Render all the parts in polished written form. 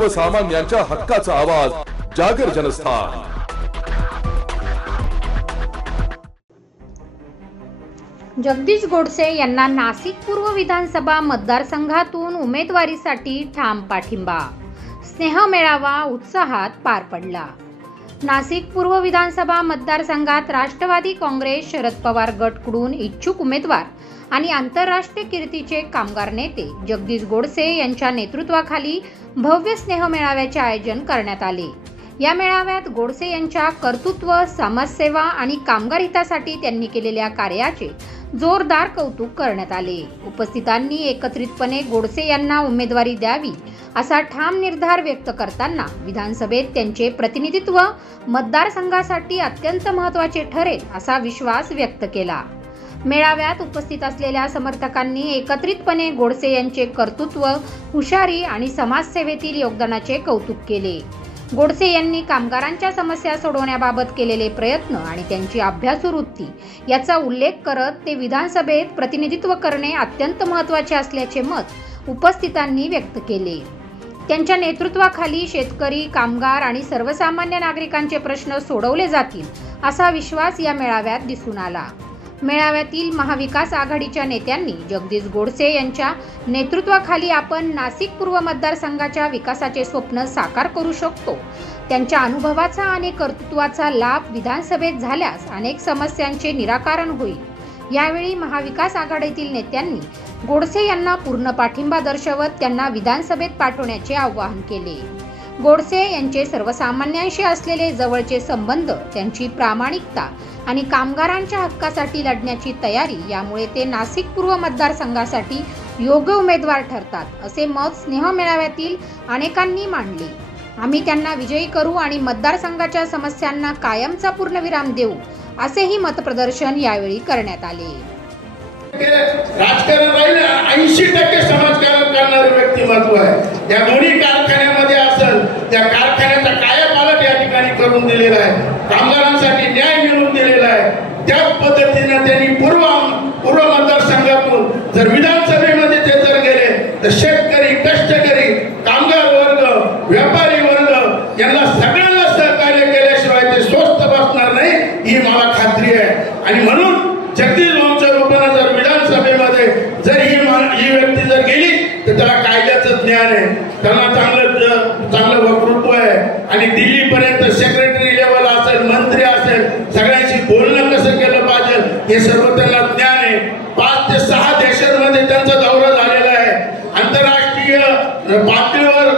सर्वसामान्यांच्या हक्काचा आवाज जागर जनस्थान। जगदीश गोडसे यांना नाशिक पूर्व विधानसभा मतदारसंघातून उमेदवारीसाठी ठाम पाठिंबा। स्नेह मेळावा उत्साहात पार पडला। नाशिक पूर्व विधानसभा मतदारसंघात राष्ट्रवादी काँग्रेस शरद पवार गटकडून इच्छुक उमेदवार आणि आंतरराष्ट्रीय कीर्तीचे कामगार नेते जगदीश गोडसे यांच्या नेतृत्वाखाली भव्य स्नेह मेळाव्याचे आयोजन करण्यात आले। या मेळाव्यात गोडसे यांच्या कर्तृत्व, समाजसेवा आणि कामगार हितासाठी त्यांनी केलेल्या कार्याचे जोरदार कौतुक करण्यात आले। उपस्थितांनी एकत्रितपणे गोडसे यांना उमेदवारी द्यावी असा ठाम निर्धार व्यक्त करताना विधानसभेत त्यांचे प्रतिनिधित्व मतदारसंघासाठी अत्यंत महत्त्वाचे ठरेल असा विश्वास व्यक्त केला। मेळाव्यात उपस्थित असलेल्या समर्थकांनी एकत्रितपणे गोडसे यांचे कर्तृत्व, हुशारी आणि समाजसेवेतील योगदानाचे कौतुक केले। गोडसे यांनी कामगारांच्या समस्या सोडवण्याबाबत केलेले प्रयत्न आणि त्यांची अभ्यासू वृत्ती याचा उल्लेख करत ते विधानसभेत प्रतिनिधित्व करणे अत्यंत महत्त्वाचे असल्याचे मत उपस्थितांनी व्यक्त केले। त्यांच्या नेतृत्वाखाली शेतकरी, कामगार आणि सर्वसामान्य नागरिकांचे प्रश्न सोडवले जातील असा विश्वास या मेळाव्यात दिसून आला। मेळाव्यातील महाविकास आघाडीच्या नेत्यांनी जगदीश गोडसे यांच्या नेतृत्वाखाली आपण नाशिक पूर्व मतदारसंघाच्या विकासाचे स्वप्न साकार करू शकतो। त्यांच्या अनुभवाचा आणि कर्तृत्वाचा लाभ विधानसभेत झाल्यास अनेक समस्यांचे निराकरण होईल। यावेळी महाविकास आघाडीतील नेत्यांनी गोडसे यांना पूर्ण पाठिंबा दर्शवत त्यांना विधानसभेत पाठवण्याचे आवाहन केले। गोडसे यांचे सर्वसामान्यांशी असलेले जवळचे संबंध, त्यांची प्रामाणिकता आणि कामगारांच्या हक्कासाठी लढण्याची तयारी यामुळे ते नाशिक पूर्व मतदारसंघासाठी योग्य उमेदवार ठरतात असे मत स्नेह मेळाव्यातील अनेकांनी मांडले। आम्ही त्यांना विजयी करू आणि मतदारसंघाच्या समस्यांना कायमचा पूर्णविराम देऊ असेही मतप्रदर्शन यावेळी करण्यात आले। राजकारण राहिले 80% समाजकारण करणारे व्यक्तिमत्व आहे। या दोन्ही कारखान्यामध्ये असेल त्या कारखान्याचा कायापालट या ठिकाणी करून दिलेला आहे, कामगारांसाठी न्याय मिळवून दिलेला आहे। त्या पद्धतीने त्यांनी पूर्व मतदारसंघातून जर विधानसभेमध्ये ते जर गेले तर शेतकरी, कष्टकरी, कामगार वर्ग, व्यापारी वर्ग यांना सगळ्यांना सहकार्य केल्याशिवाय ते स्वस्थ बसणार नाही ही मला खात्री आहे। आणि म्हणून जगदीश भाऊंच्या रूपाने जर विधानसभेमध्ये जर ही व्यक्ती जर गेली तर त्याला कायद्याचं ज्ञान आहे, त्यांना चांगलं वक्तृत्व आहे आणि दिल्लीपर्यंत सेक्रेटरी लेवल असेल, मंत्री असेल, सगळ्यांशी बोलणं कसं केलं पाहिजे हे सर्व त्यांना ज्ञान आहे। 5 ते 6 देशांमध्ये त्यांचा दौरा झालेला आहे। आंतरराष्ट्रीय पातळीवर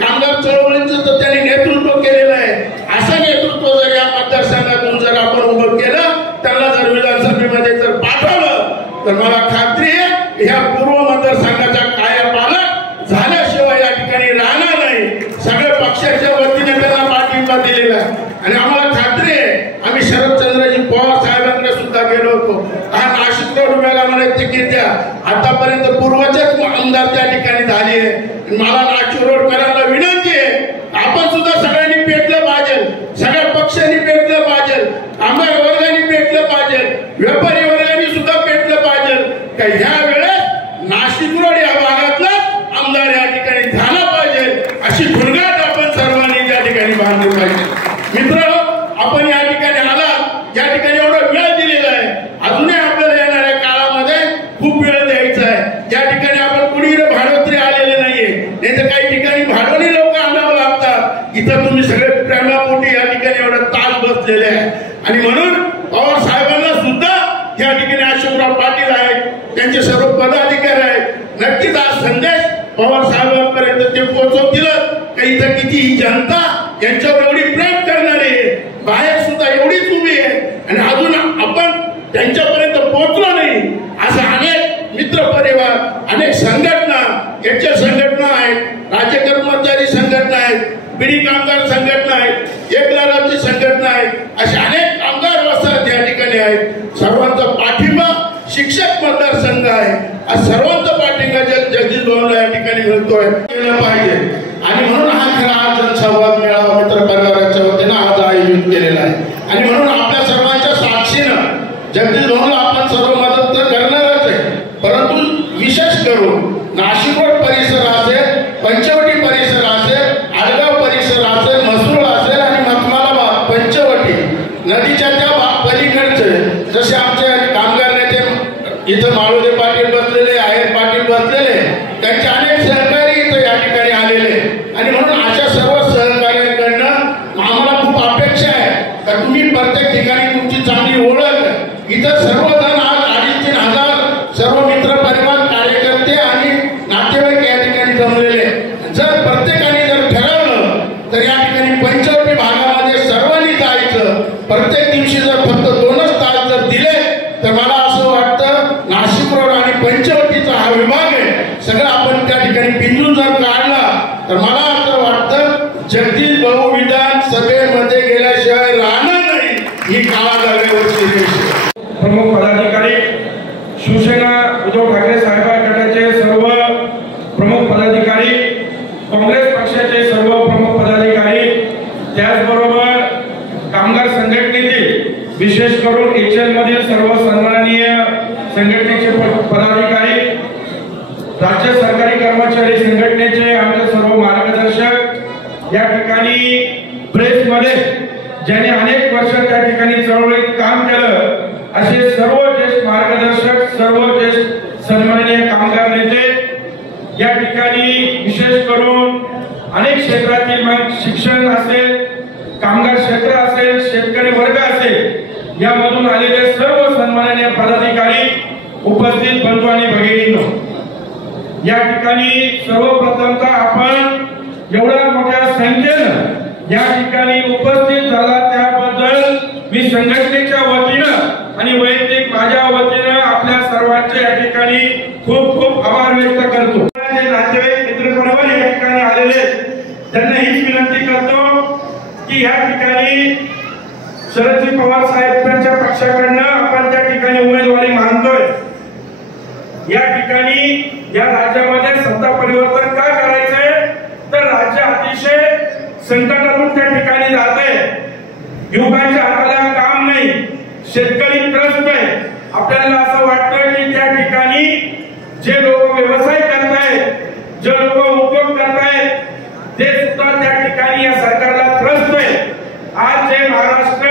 कामगार चळवळीचं तर त्यांनी नेतृत्व केलेलं आहे। असं नेतृत्व जर या मतदारसंघातून जर आपण उभं केलं, त्यांना जर विधानसभेमध्ये जर पाठवलं तर मला खात्री आहे ह्या पूर्व मतदारसंघाचा कायापालट झाल्याशिवाय या ठिकाणी राहणार नाही। सगळ्या पक्षाच्या वतीने त्यांना पाठिंबा दिलेला आहे आणि आम्हाला खात्री आहे आम्ही शरदचंद्रजी पवार साहेबांकडे सुद्धा गेलो होतो। हा नाशिक रोड विभागामध्ये तिकीट द्या, आतापर्यंत पूर्वचेच आमदार त्या ठिकाणी झाले आहे। मला नाशिक रोड करायला विनंती आहे, आपण सुद्धा सगळ्यांनी पेटलं पाहिजे, सगळ्या पक्षांनी पेटलं पाहिजे, कामगार वर्गाने पेटलं पाहिजे, व्यापारी वर्गाने सुद्धा पेटलं पाहिजे का ह्या वेळेस नाशिक रोड या भागातला आमदार या ठिकाणी झाला पाहिजे अशी भुणगाट आपण सर्वांनी त्या ठिकाणी बांधली पाहिजे। मित्रांनो, आपण या ठिकाणी आलात, या ठिकाणी एवढा वेळ दिलेला आहे, अजूनही आपल्याला येणाऱ्या काळामध्ये खूप वेळ द्यायचा आहे। या ठिकाणी आपण कुणी भाडोत्री आलेले नाहीये, नाही तर काही ठिकाणी भाडोनी लोक आणावं लागतात, इथं तुम्ही सगळे प्रेमापोटी या ठिकाणी एवढा तास बसलेले आहे। आणि म्हणून पवार साहेबांना सुद्धा या ठिकाणी अशोकराव पाटील आहेत, त्यांचे सर्व पदाधिकारी आहेत, नक्कीच आज संदेश पवार साहेबांपर्यंत ते पोहोचवतील का इथं किती ही जनता यांच्यावर एवढी प्रेम करणारी आहे, बाहेर सुद्धा एवढीच उभी आहे आणि अजून आपण त्यांच्यापर्यंत पोहोचलो नाही। असं अनेक मित्र परिवार, अनेक संघटना, यांच्या संघटना आहेत, राज्य कर्मचारी संघटना आहेत, बिडी कामगार संघटना आहेत, एकलाराची संघटना आहेत, असे अनेक कामगार वसाहत या ठिकाणी आहेत। सर्वांचा पाठिंबा शिक्षक मतदारसंघ आहे, सर्वांचा पाठिंबा जगदीश भाऊला या ठिकाणी मिळतोय, केलं पाहिजे। आणि म्हणून हा खरा जनसंवाद मेळावा मित्र परिवाराच्या वतीने आज आयोजित केलेला आहे। आणि म्हणून आपल्या सर्वांच्या साक्षीनं जगदीश भाऊला आपण सर्व मदत तर करणारच आहे, परंतु विशेष करून नाशिक रोड परिसर असेल, पंचवटी परिसर असेल, तर या ठिकाणी पंचवटी भागामध्ये सर्वांनी जायचं. प्रत्येक दिवशी जर फक्त 2च तास जर दिले तर मला असं वाटतं नाशिक रोड आणि पंचवटीचा हा विभाग आहे सगळं आपण त्या ठिकाणी पिंजून जर काढला तर मला असं वाटतं जगदीश भाऊ विधानसभेमध्ये गेल्याशिवाय राहणार नाही ही काळागाड्यावरची प्रमुख पदाधिकारी शिवसेना उद्धव ठाकरे साहेब गटाचे सर्व प्रमुख पदाधिकारी, काँग्रेस पक्षाचे सर्व प्रमुख पदाधिकारी, त्याचबरोबर कामगार संघटनेतील विशेष करून HL मधील सर्व सन्माननीय संघटनेचे पदाधिकारी, राज्य सरकारी कर्मचारी संघटनेचे आमचे सर्व मार्गदर्शक, या ठिकाणी प्रेसमध्ये ज्यांनी अनेक वर्ष त्या ठिकाणी चळवळीत काम केलं असे सर्व ज्येष्ठ मार्गदर्शक, सर्व ज्येष्ठ सन्माननीय कामगार नेते, या ठिकाणी विशेष करून अनेक क्षेत्रातील मग शिक्षण असेल, कामगार क्षेत्र असेल, शेतकरी वर्ग असेल, यामधून आलेले सर्व सन्माननीय पदाधिकारी, उपस्थित बंधू आणि भगिनींनो, या ठिकाणी सर्वप्रथमतः आपण एवढ्या मोठ्या संख्येनं या ठिकाणी उपस्थित झाला त्याबद्दल मी संघटनेच्या वतीनं आणि वैयक्तिक माझ्या वतीनं आपल्या सर्वांचे या ठिकाणी खूप खूप आभार व्यक्त करतो. नातेवाईक मित्रपरिवार या ठिकाणी आलेले त्यांना हीच विनंती करतो की या ठिकाणी शरदजी पवार साहेबांच्या पक्षाकडनं आपण त्या ठिकाणी उमेदवारी मागतोय. या ठिकाणी या राज्यामध्ये सत्ता परिवर्तन का करायचंय तर राज्य अतिशय संकटातून त्या ठिकाणी जात आहे. युवकांच्या हाताला काम नाही, शेतकरी त्रस्त आहे. आपल्याला असं वाटतं की त्या ठिकाणी जे लोक व्यवसाय करतायत, जे लोक उद्योग करतायत ते सुद्धा त्या ठिकाणी या सरकारला त्रस्त आहे. आज जे महाराष्ट्र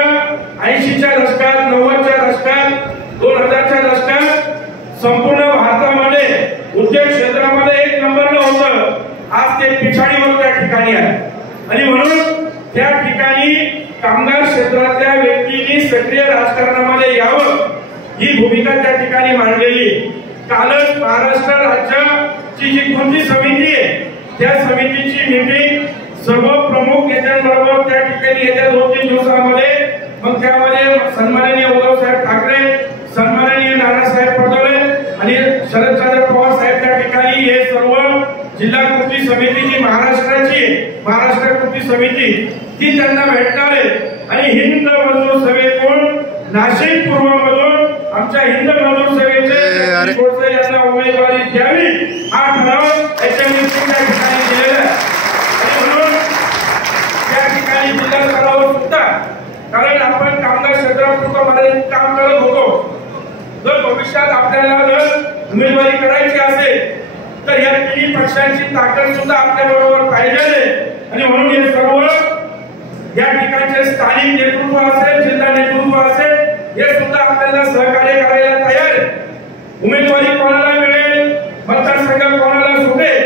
80च्या दशकात, 90च्या दशकात, 2000च्या दशकात संपूर्ण भारतामध्ये उद्योग क्षेत्रामध्ये 1 नंबरला होतं, आज ते पिछाडीवर त्या ठिकाणी आहे. आणि म्हणून त्या ठिकाणी कामगार क्षेत्रातल्या व्यक्तींनी सक्रिय राजकारणामध्ये यावं ही भूमिका त्या ठिकाणी मांडलेली. कालच महाराष्ट्र राज्याची जी कृती समिती आहे त्या समितीची मीटिंग सर्व प्रमुख नेत्यांबरोबर त्या ठिकाणी येत्या 2-3 दिवसांमध्ये, मग त्यामध्ये सन्माननीय उद्धव साहेब ठाकरे, सन्माननीय नानासाहेब पटोले आणि शरदचंद्र पवार साहेब त्या ठिकाणी हे सर्व जिल्हा कृती समिती जी महाराष्ट्र कृती समिती ती त्यांना भेटणार आहे. आणि हिंद मजदूर सभेतून नाशिक पूर्व मधून आमच्या हिंद मजदूर सभेचे गोडसे यांना उमेदवारी द्यावी हा ठराव याच्यामध्ये त्या ठिकाणी दिलेला आहे. आणि म्हणून त्या ठिकाणी जिल्हा स्तरावर सुद्धा, कारण आपण कामगार क्षेत्रापुरतं काम करत होतो, जर भविष्यात आपल्याला जर उमेदवारी करायची असेल तर या तिन्ही पक्षांची ताकद सुद्धा आपल्या बरोबर पाहिजे. आणि म्हणून हे सर्व या ठिकाणचे स्थानिक नेतृत्व असेल, जिल्हा नेतृत्व असेल, हे सुद्धा आपल्याला सहकार्य करायला तयार आहे. उमेदवारी कोणाला मिळेल, मतदारसंघ कोणाला सुटेल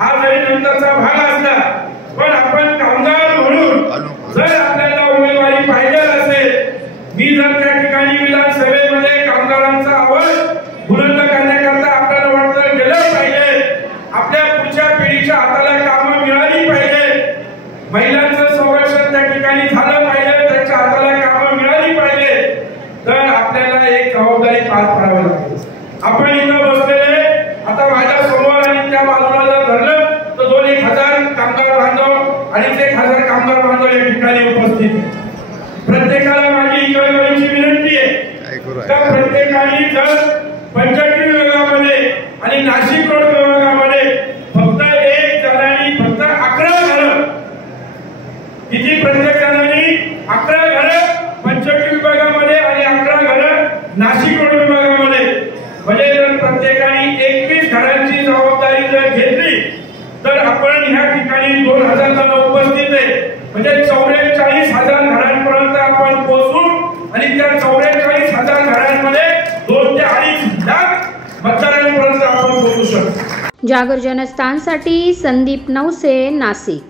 हा जरी नंतरचा भाग असला, पण आपण कामगार म्हणून जर आपल्याला उमेदवारी पाहिजे असेल, मी जर त्या ठिकाणी विधानसभेमध्ये कामगारांचा आवाज बुलंद करण्याकरता आपल्याला वाटतं गेलं पाहिजे, आपल्या पुढच्या पिढीच्या हाताला कामं मिळाली पाहिजे, महिलांचं संरक्षण त्या ठिकाणी झालं पाहिजे, त्यांच्या हाताला कामं मिळाली पाहिजे, तर आपल्याला एक जबाबदारी पार पाडावी लागेल. आपण इथं बसलेले आता माझ्या समोर आणि त्या बाजूला जर धरलं तर 2-1,000 कामगार बांधव आणि 1,000 कामगार बांधव या ठिकाणी उपस्थित. प्रत्येकाला माझी कळकळीची विनंती आहे का प्रत्येकाने जर पंचवटी विभागामध्ये आणि नाशिक रोड विभागामध्ये फक्त 1 जणांनी फक्त 11 घरं, किती प्रत्येक जणांनी 11 घरं पंचवटी विभागामध्ये आणि 11 घरं नाशिक रोड विभागामध्ये, म्हणजे जर प्रत्येकाने 21 घरांची जबाबदारी जर घेतली तर आपण ह्या ठिकाणी 2,000 जण उपस्थित आहे, म्हणजे 44,000 घरांपर्यंत आपण पोहोचू. आणि त्या 44,000 घरांमध्ये 2 ते 2.5 लाख मतदारांपर्यंत आपण पोहोचू शकतो. जागर जनस्थानसाठी संदीप नवसे, नाशिक.